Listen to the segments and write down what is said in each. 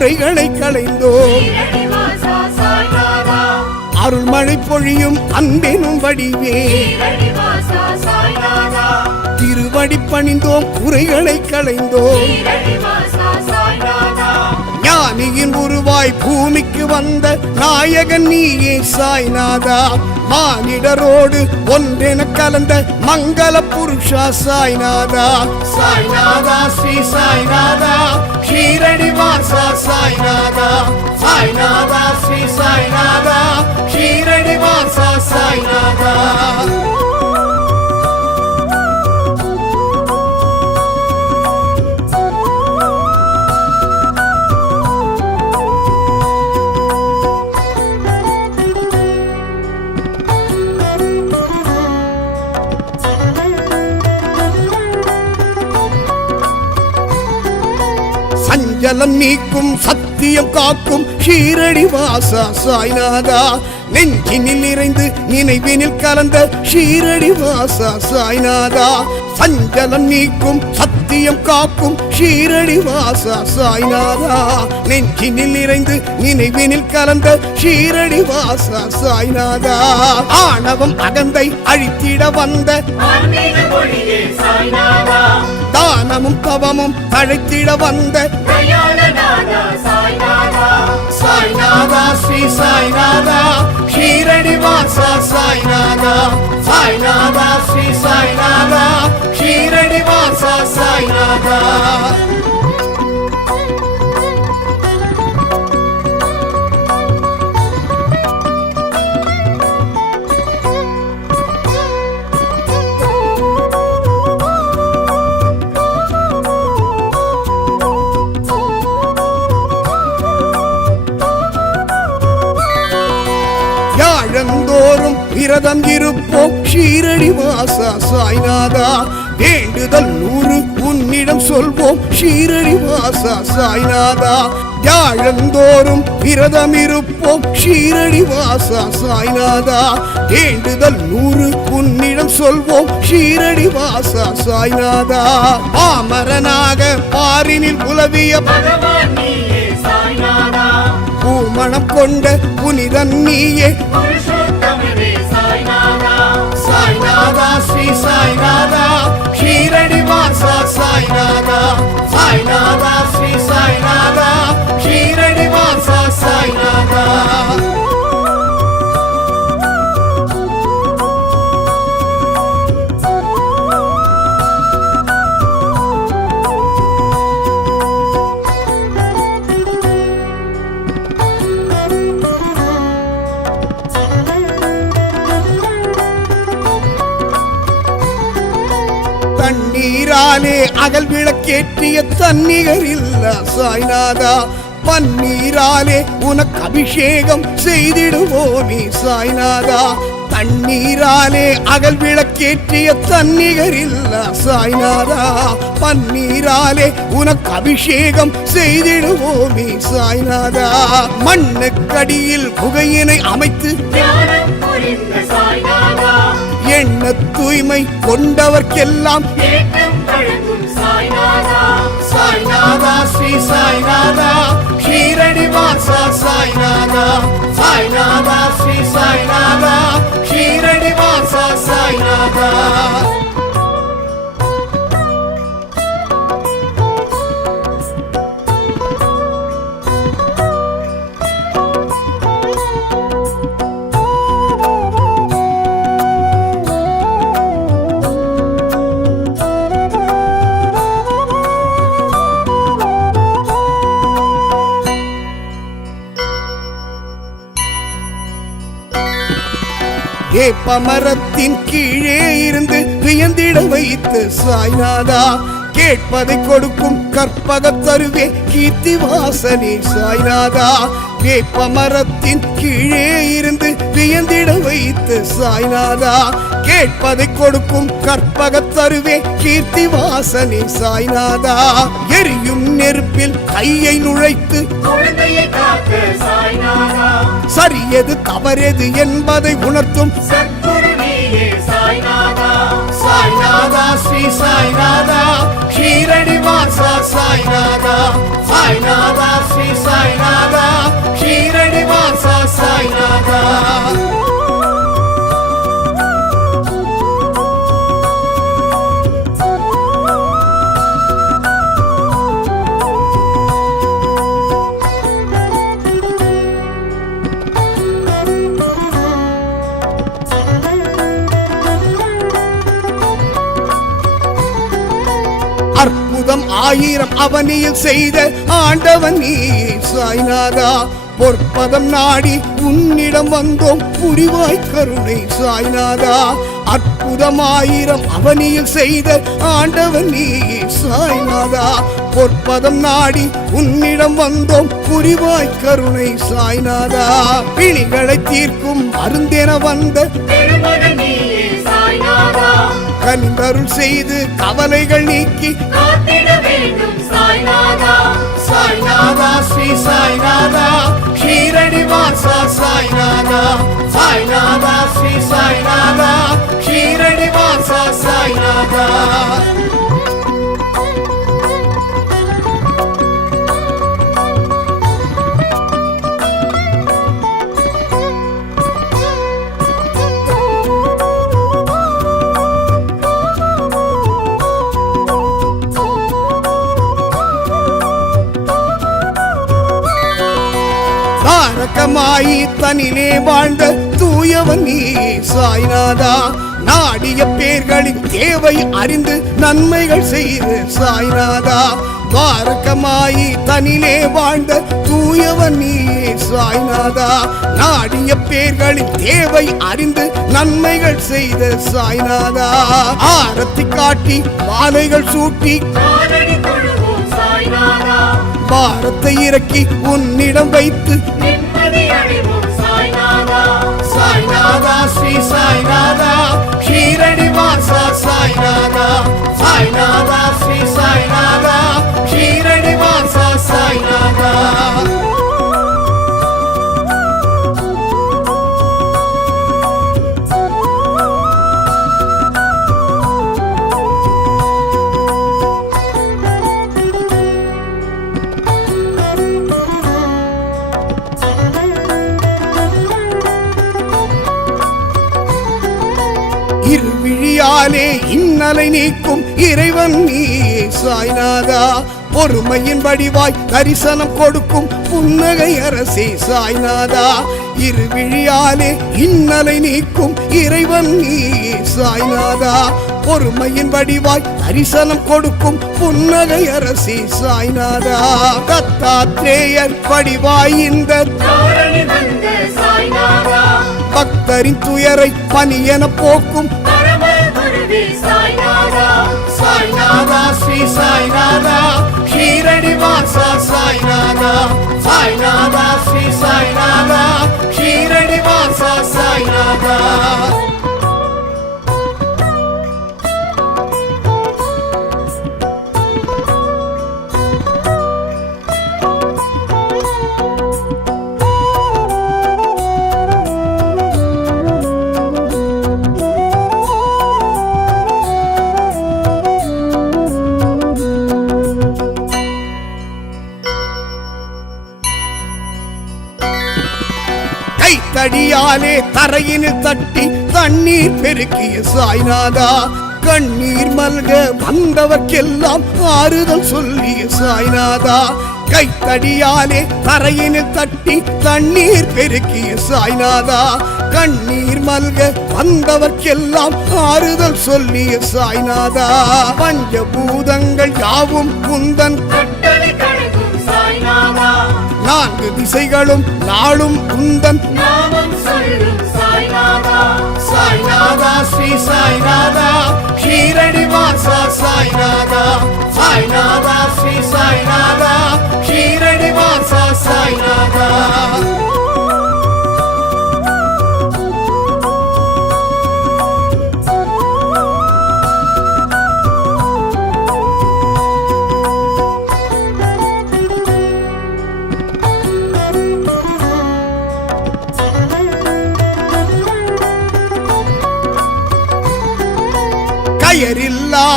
குறைகளை களைந்தோம். ஸ்ரீரணிவாசா சாய்நாதா அருள்மழை பொழியும் அன்பெனும் வடிவே. திருவடி பணிந்தோம் குறைகளை களைந்தோம். ஞானியின் உருவாய் பூமிக்கு வந்த நாயகன் நீயே சாய்நாதா. மானிடரோடு ஒன்றென கலந்த மங்கள புருஷா சாய்நாதா. சாய்நாதா ஸ்ரீ சாய்நாதா. ஷீரடி வாசா சாய்நாதா. சாய்நாதா ஸ்ரீ சாய்நாதா. ஷீரடி வாசா சாய்நாதா. சஞ்சலம் நீக்கும் சத்தியம் காக்கும் ஷீரடி வாசா சாய்நாதா. நெஞ்சினில் நிறைந்து நினைவினில் கலந்த ஷீரடி வாசா சாய்நாதா. சஞ்சலம் நீக்கும் சத்தியம் காக்கும் ஷீரடி வாசா சாய்நாதா. நெஞ்சினில் நிறைந்து நினைவினில் கலந்த ஷீரடி வாசா சாய்நாதா. ஆணவம் அகந்தை அழித்திட வந்த தானமும் தவமும் அழைத்திட வந்த சாய்நாதா ஸ்ரீ சாய்நாதா. ஷீரடி வாசா சாய்நாதா. சாய்நாதா ஸ்ரீ சாய்நாதா. ஷீரடி வாசா சாய்நாதா. யாழந்தோறும் விரதம் இருப்போம். ஷீரடி வாசா சாய்நாதா. வேண்டுதல் நூறு உன்னிடம் சொல்வோம். ஷீரடி வாசா சாய்நாதா. யாழந்தோறும் விரதம் இருப்போம் ஷீரடி வாசா சாய்நாதா. வேண்டுதல் நூறு உன்னிடம் சொல்வோம். ஷீரடி வாசா சாய்நாதா. பாமரனாக பாரினில் உலவிய பூமணம் கொண்ட புனிதன் நீயே. சாய்நாதா. சாய்நாதா ஸ்ரீ சாய்நாதா. சாய்நாதா சாய்நாதா ஸ்ரீ சாய்நாதா ஷீரடி வாசா சாய்நாதா தண்ணீராலே அகல் விளக்கேற்றிய தன்னிகர் இல்ல சாய்நாதா பன்னீராலே உனக்கு அபிஷேகம் செய்திடுவோமே சாய்நாதா. தண்ணீராலே அகல் விளக்கேற்றிய தன்னிகர் இல்ல சாய்நாதா பன்னீராலே உனக்கு அபிஷேகம் செய்திடுவோமே சாய்நாதா. மண்ணுக்கடியில் குகையினை அமைத்து ஞானம் புரிந்த சாய்நாதா. எண்ண தூய்மை கொண்டவர்க்கெல்லாம். சாய்நாதா சாய்நாதா ஸ்ரீ சாய்நாதா. ஷீரடி வாசா சாய்நாதா. சாய்நாதா ஸ்ரீ சாய்நாதா. ஷீரடி வாசா சாய்நாதா. ஏப்பமரத்தின் கீழே இருந்து வியந்திட வைத்து சாய்நாதா கேட்பதை கொடுக்கும் கற்பக தருவே கீர்த்தி வாசனே சாய்நாதா. வேப்பமரத்தின் கீழே இருந்து வியந்திட வைத்து சாய்நாதா கேட்பதை கொடுக்கும் கற்பக தருவே கீர்த்தி வாசனே சாய்நாதா. எரியும் நெருப்பில் கையை நுழைத்து சரியது தவறெது என்பதை உணர்த்தும் சத்குரு సార్ సాయినాథ సాయినాథ శ్రీ సాయినాథ క్షీరణి వాస సాయినాథ. ஆயிரம் அவனியில் செய்த ஆண்டவன் நீ சாய்நாதா. பொற்பதம் நாடி உன்னிடம் வந்தோம். புரிவாய் கருணை சாய்நாதா. அற்புதமாயிரம் அவனியில் செய்த ஆண்டவன் நீ சாய்நாதா. பொற்பதம் நாடி உன்னிடம் வந்தோம். புரிவாய் கருணை சாய்நாதா. பிணிகளை தீர்க்கும் மருந்தென வந்த திருமகன் செய்து கவலைகள் நீக்கி காத்திட வேண்டும். சாய்நாதா சாய்நாதா ஸ்ரீ சாய்நாதா. ஷீரடி வாசா சாய்நாதா. சாய்நாதா ஸ்ரீ சாய்நாதா. ஷீரடி வாசா சாய்நாதா. வாய் தனிலே வாழ்ந்த தூயவன் நீ சாய்நாதா. நாடிய பேர்களின் தேவை அறிந்து நன்மைகள் செய்து சாய்நாதா. தாரகமாயி தனிலே வாழ்ந்த தூயவன் நீ சாய்நாதா. நாடிய பேர்களின் தேவை அறிந்து நன்மைகள் செய்த சாய்நாதா. ஆரத்தி காட்டி மாலைகள் சூட்டி சாய்நாதா. பாரத்தை இறக்கி உன்னிடம் வைத்து. சாய்நாதா ஸ்ரீ சாய்நாதா. ஷீரடி வாசா சாய்நாதா சாய்நாதா ஸ்ரீ சாய்நாதா. ஷீரடி வாசா சாய்நாதா. இருவிழியாலே இன்னலை நீக்கும் இறைவன் நீ. சாய்நாதா பொறுமையின் வடிவாய் தரிசனம் கொடுக்கும் புன்னகை அரசே. சாய்நாதா இருவிழியாலே இன்னலை நீக்கும் இறைவன் நீ. சாய்நாதா பொறுமையின் வடிவாய் தரிசனம் கொடுக்கும் புன்னகை அரசே. சாய்நாதா தத்தாத்ரேயர் வடிவாய் இந்த பக்தரின் துயரை பனியென போக்கும் பரம சாய்நாதா சாய்நாதா ஸ்ரீ சாய்நாதா ஷீரடி வாசா சாய்நாதா சாய்நாதா ஸ்ரீ சாய்நாதா ஷீரடி வாசா சாய்நாதா கைத்தடியாலே தரையினில் தட்டி தண்ணீர் பெருக்கிய சாய்நாதா கண்ணீர் மல்க வந்தவர்க்கெல்லாம் ஆறுதல் சொல்லிய சாய்நாதா கைத்தடியாலே தரையினில் தட்டி தண்ணீர் பெருக்கிய சாய்நாதா கண்ணீர் மல்க வந்தவர்க்கெல்லாம் ஆறுதல் சொல்லிய சாய்நாதா. பஞ்சபூதங்கள் யாவும் குந்தன் நான்கு திசைகளும் நாளும் குந்தன் நாமம் சாய்நாதா சாய்நாதா ஸ்ரீ சாய்நாதா ஷீரடி வாசா சாய்நாதா சாய்நாதா ஸ்ரீ சாய்நாதா ஷீரடி வாசா சாய்நாதா.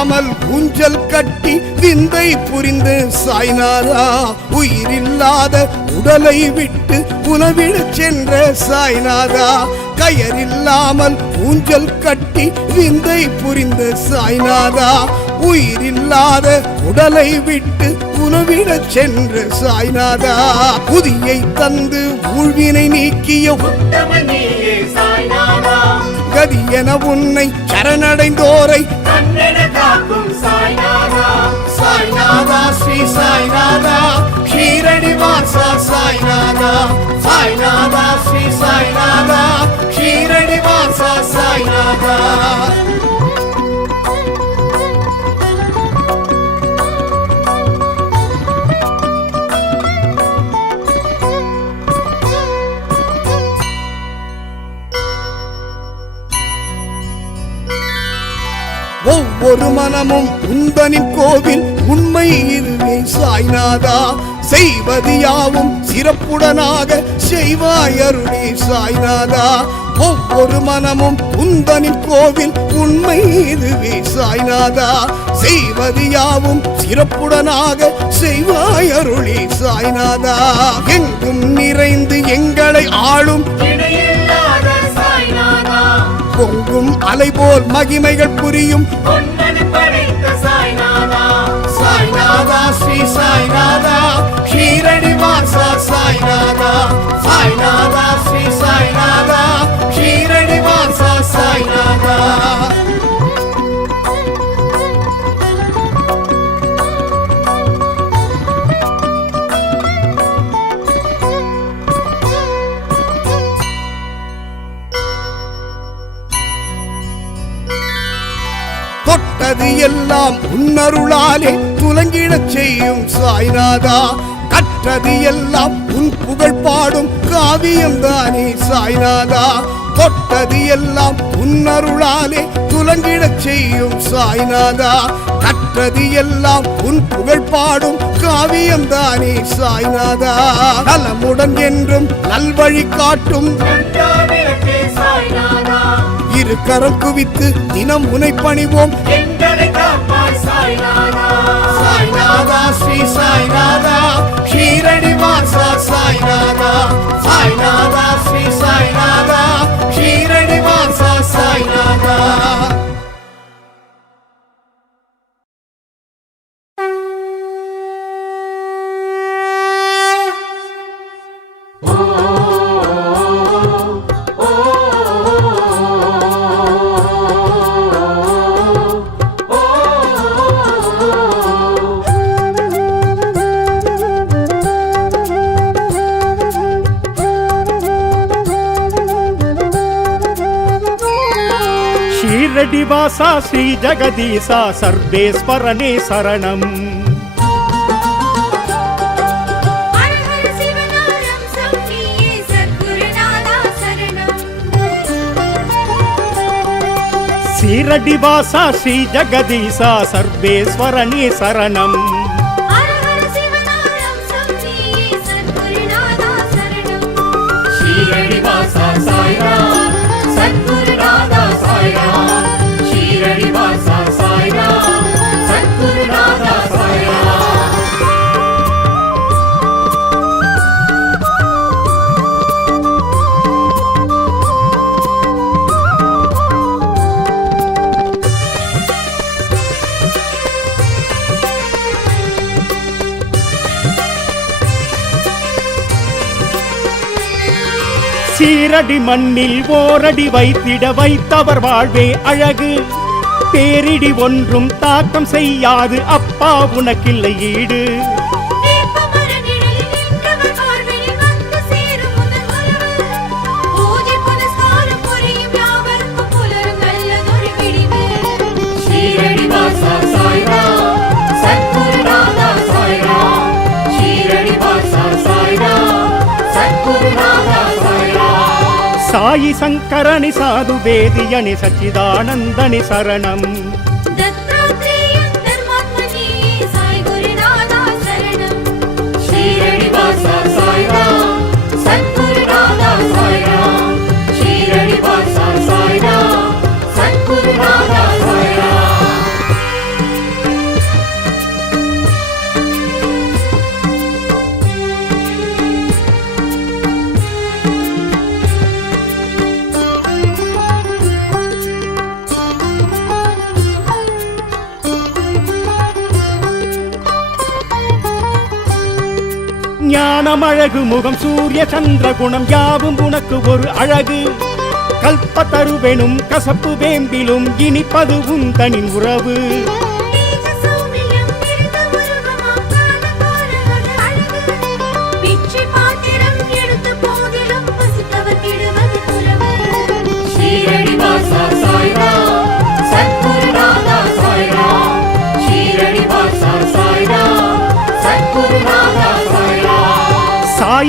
கயரில்லாமல் ஊஞ்சல் கட்டி விந்தை புரிந்து சாய்நாதா. உயிரில்லாத உடலை விட்டு உணவிடச் சென்ற சாய்நாதா. கயரில்லாமல் ஊஞ்சல் கட்டி விந்தை புரிந்த சாய்நாதா. உயிரில்லாத உடலை விட்டு உணவிடச் சென்ற சாய்நாதா. புதியை தந்து ஊழ்வினை நீக்கிய சாய்நாதா. கதி என உன்னை சரணடைந்தோரை. காக்கும் சாய்நாதா ஸ்ரீ சாய்நாதா. ஷீரடி வாசா சாய்நாதா சாய்நாதா ஸ்ரீ சாய்நாதா. ஷீரடி வாசா சாய்நாதா. ஒரு மனமும் உந்தனின் கோவில் உண்மை இதுவே. சாய்நாதா செய்வது யாவும் சிறப்புடனாக செய்வாய் சாய்நாதா. ஒவ்வொரு மனமும் உந்தனின் கோவில் உண்மை இதுவே. சாய்நாதா செய்வது யாவும் சிறப்புடனாக செய்வாய் அருளே சாய்நாதா. எங்கும் நிறைந்து எங்களை ஆளும் பொங்கும் அலை போல் மகிமைகள் புரியும். சாய்நாதா ஸ்ரீ சாய்நாதா. ஷீரடி வாசா சாய்நாதா. சாய்நாதா ஸ்ரீ சாய்நாதா. தொட்டது எல்லாம் உன்னருளாலே துலங்கிடச் செய்யும் சாய்நாதா. கற்றது எல்லாம் உன் புகழ் பாடும் காவியம் தானே சாய்நாதா. தொட்டது எல்லாம் உன்னருளாலே துலங்கிடச் செய்யும் சாய்நாதா. கற்றது எல்லாம் உன் புகழ் பாடும் காவியம் தானே சாய்நாதா. நலமுடன் என்றும் நல்வழி காட்டும். சாய்நாதா. இரு கரம் குவித்து தினம் முனை பணிவோம். சாய்நாதா. சாய்நாதா ஸ்ரீ சாய்நாதா. ஷீரடி வாசா சாய்நாதா. சாய்நாதா ஸ்ரீ சாய்நாதா. ஷீரடி வாசா சாய்நாதா. ஷீரடிவாசா ஸ்ரீ ஜெகதீசா சர்வேஸ்வரனே சரணம் ஹர ஹர சிவனாரம் சௌக்கியே சத்குருநாதா சீரடி மண்ணில் ஓரடி வைத்திட வைத்தவர் வாழ்வே அழகு. பேரிடி ஒன்றும் தாக்கம் செய்யாது அப்பா உனக்கில்லை ஈடு. சாயி சங்கரனி சாது வேதியனி சச்சிதானந்தனி சரணம். அழகு முகம் சூரிய சந்திர குணம் யாவும் உனக்கு ஒரு அழகு. கல்பத்தருவெனும் கசப்பு வேம்பிலும் இனிப்பது தனி உறவு.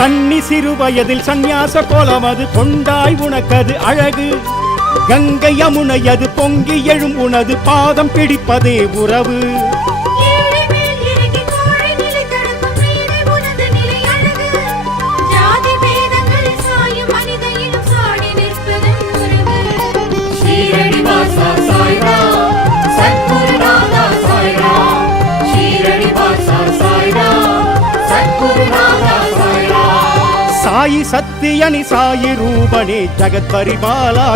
கன்னி சிறு வயதில் சந்நியாச கோலமது கொண்டாய் உனக்கது அழகு. கங்கை யமுனையது பொங்கி எழும் உனது பாதம் பிடிப்பதே உறவு. சாயி சத்தியனி சாயி ரூபனே ஜகத் பரிபாலா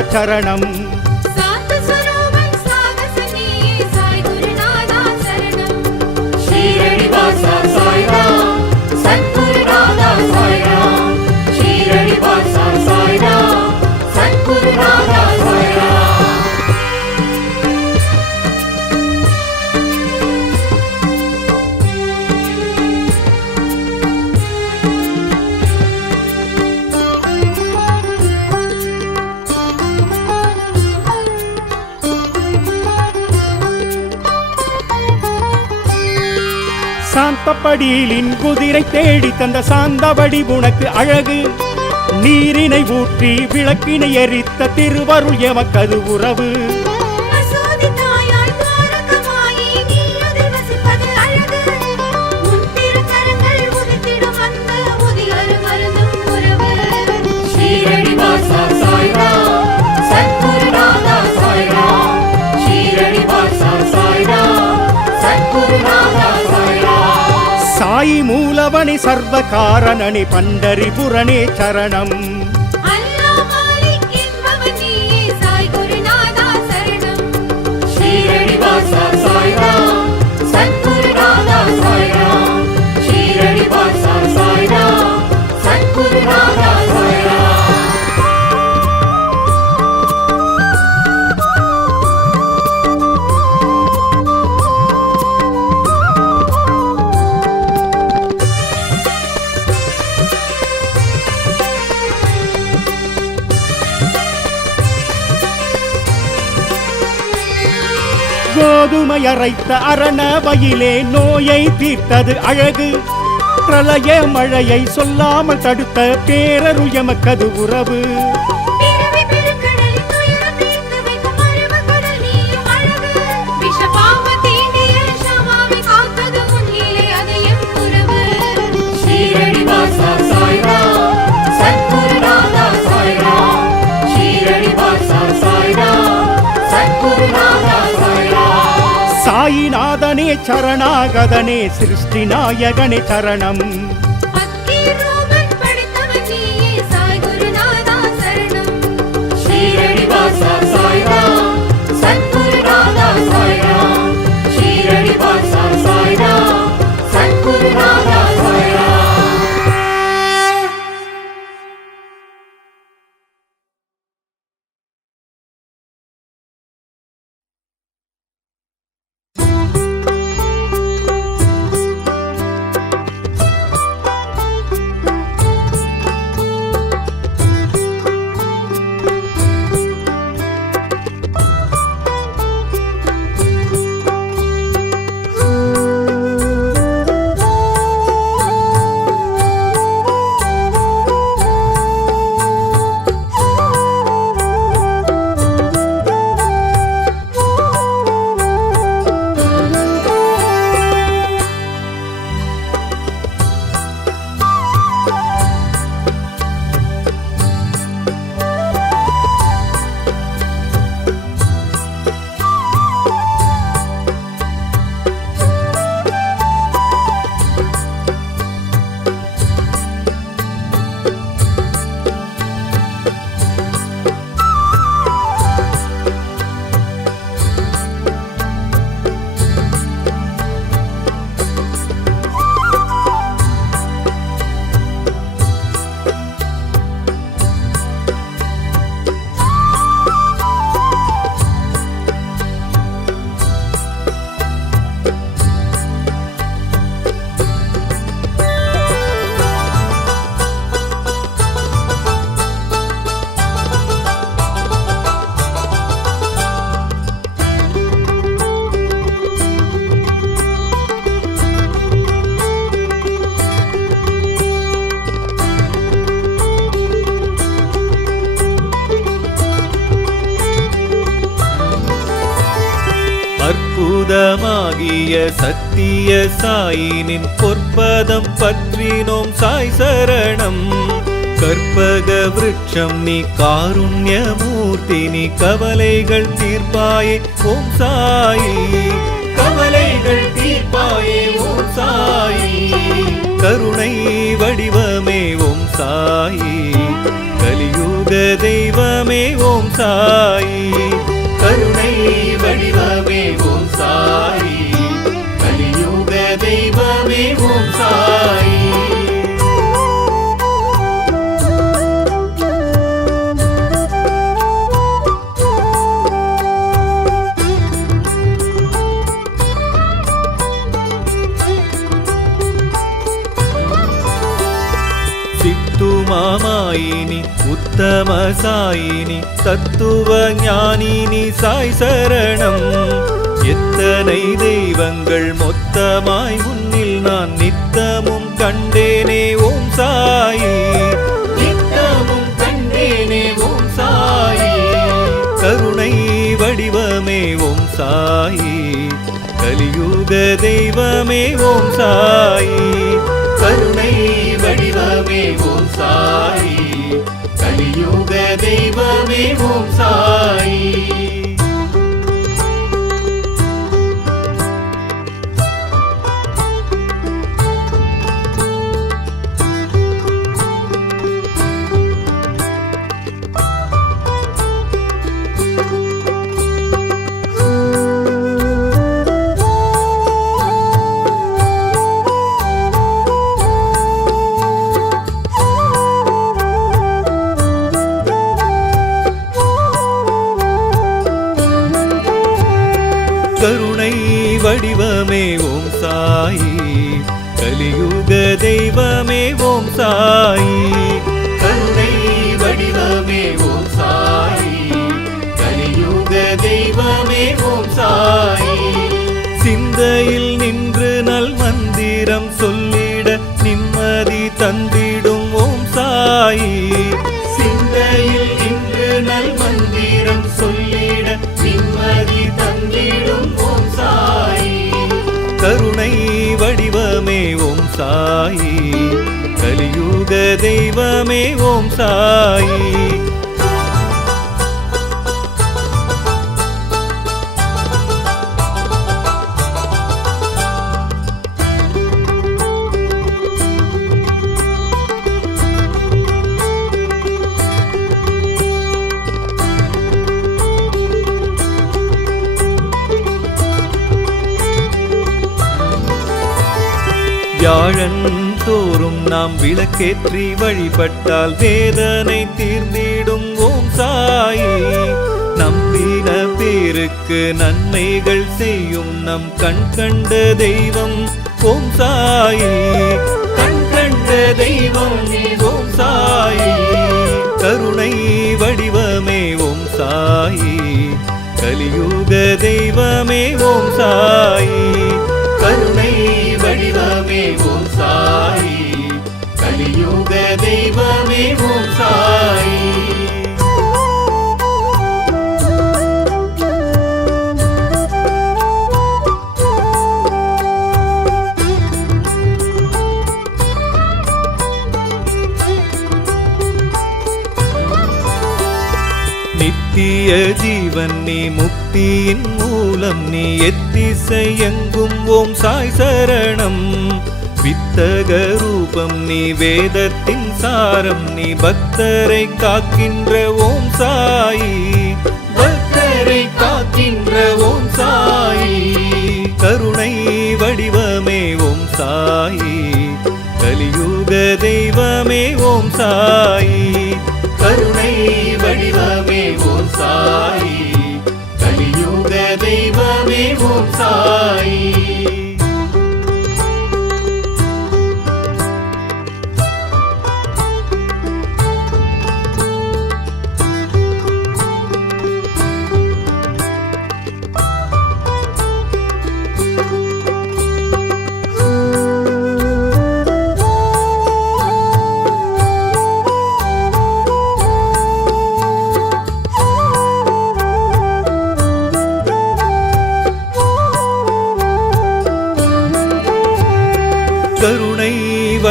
சாந்தப்படியிலின் குதிரை தேடி தந்த சாந்தவடி உனக்கு அழகு. நீரினை ஊற்றி விளக்கினை எரித்த திருவருள் எமக்கது உறவு. மூலவனி சர்வ காரணனி பண்டரிபுரனே சரணம் சாய் குருநாதா சரணம். கோதுமை அரண அரணவையிலே நோயை தீர்த்தது அழகு. பிரளய மழையை சொல்லாமல் தடுத்த பேரருள் எமக்கது உறவு. சாயிநாதனே சரணாகதனே சிருஷ்டி நாயகனே சரணம். அக்கீர் சாயினின் பொற்பதம் பற்றினோம் சாய் சரணம். கற்பக விருட்சம் நீ காருண்யமூர்த்தி நீ கவலைகள் தீர்ப்பாயே ஓம் சாயி. கவலைகள் தீர்ப்பாயே ஓம் சாயி. கருணை வடிவமே ஓம் சாயி. கலியுக தெய்வமே ஓம் சாயி. தத்துவ ஞானினி சாய் சரணம். எத்தனை தெய்வங்கள் மொத்தமாய் முன்னில் நான் நித்தமும் கண்டேனே ஓம் சாயி. நித்தமும் கண்டேனே ஓம் சாயி. கருணை வடிவமே ஓம் சாயி. கலியுக தெய்வமே ஓம் சாயி. கருணை வடிவமே ஓம் சாயி. தெய்வமே ஓம் சாயி சிந்தையில் நின்று நல் மந்திரம் சொல்லிட நிம்மதி தந்திடும் ஓம் சாயி. சிந்தையில் நின்று நல் மந்திரம் சொல்லிட நிம்மதி தந்திடும் ஓம் சாயி. கருணை வடிவமே ஓம் சாயி. கலியுக தெய்வமே ஓம் சாயி. விளக்கேற்றி வழிபட்டால் வேதனை தீர்ந்திடும் ஓம் சாயி. நம்பின பேருக்கு நன்மைகள் செய்யும் நம் கண் கண்ட தெய்வம் ஓம் சாயி. கண் கண்ட தெய்வம் ஓம் சாயி. கருணை வடிவமே ஓம் சாயி. கலியுக தெய்வமே ஓம் சாயி. கருணை வடிவமே ஓம் சாயி. உங்க தெய்வமே ஓம் சாயி நித்திய ஜீவன் நீ முக்தியின் மூலம் நீ எத்திசை எங்கும் ஓம் சாய் சரணம். வித்தகரு ரூபம் நீ வேதத்தின் சாரம் நீ பக்தரை காக்கின்ற ஓம் சாயி. பக்தரை காக்கின்ற ஓம் சாயி. கருணை வடிவமே ஓம் சாயி. கலியுக தெய்வமே ஓம் சாயி. கருணை வடிவமே ஓம் சாயி. கலியுக தெய்வமே ஓம் சாயி.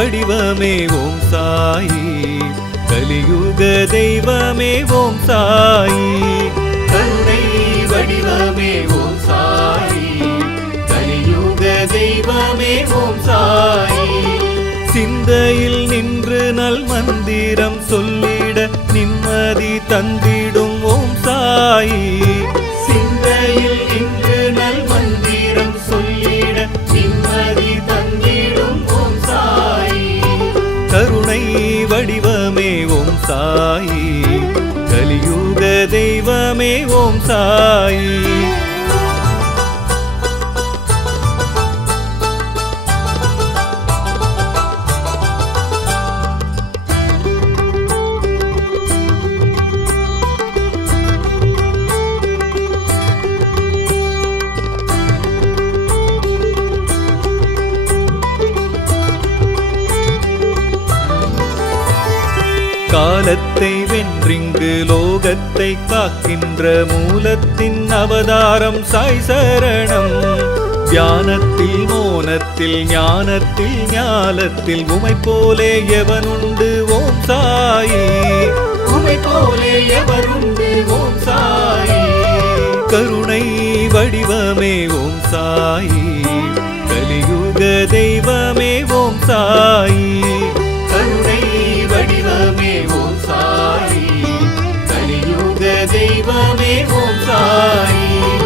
வடிவமே ஓம் சாயி. கலியுக தெய்வமே ஓம் சாயி. கருணை வடிவமே ஓம் சாயி. கலியுக தெய்வமே ஓம் சாயி. சிந்தையில் நின்று நல் மந்திரம் சொல்லிட நிம்மதி தந்திடும் ஓம் சாயி. ஓம் சாயி. காலத்தை வென்றிங்கு லோகத்தை காக்கின்ற மூலத்தின் அவதாரம் சாய் சரணம். தியானத்தில் மோனத்தில் ஞானத்தில் ஞாலத்தில் உமை போலே எவனுண்டு ஓம் சாயி. உமை போலே எவருண்டு ஓம் சாயி. கருணை வடிவமே ஓம் சாயி. கலியுக தெய்வமே ஓம் சாயி. சாயி கலியுக தெய்வமே ஓம் சாயி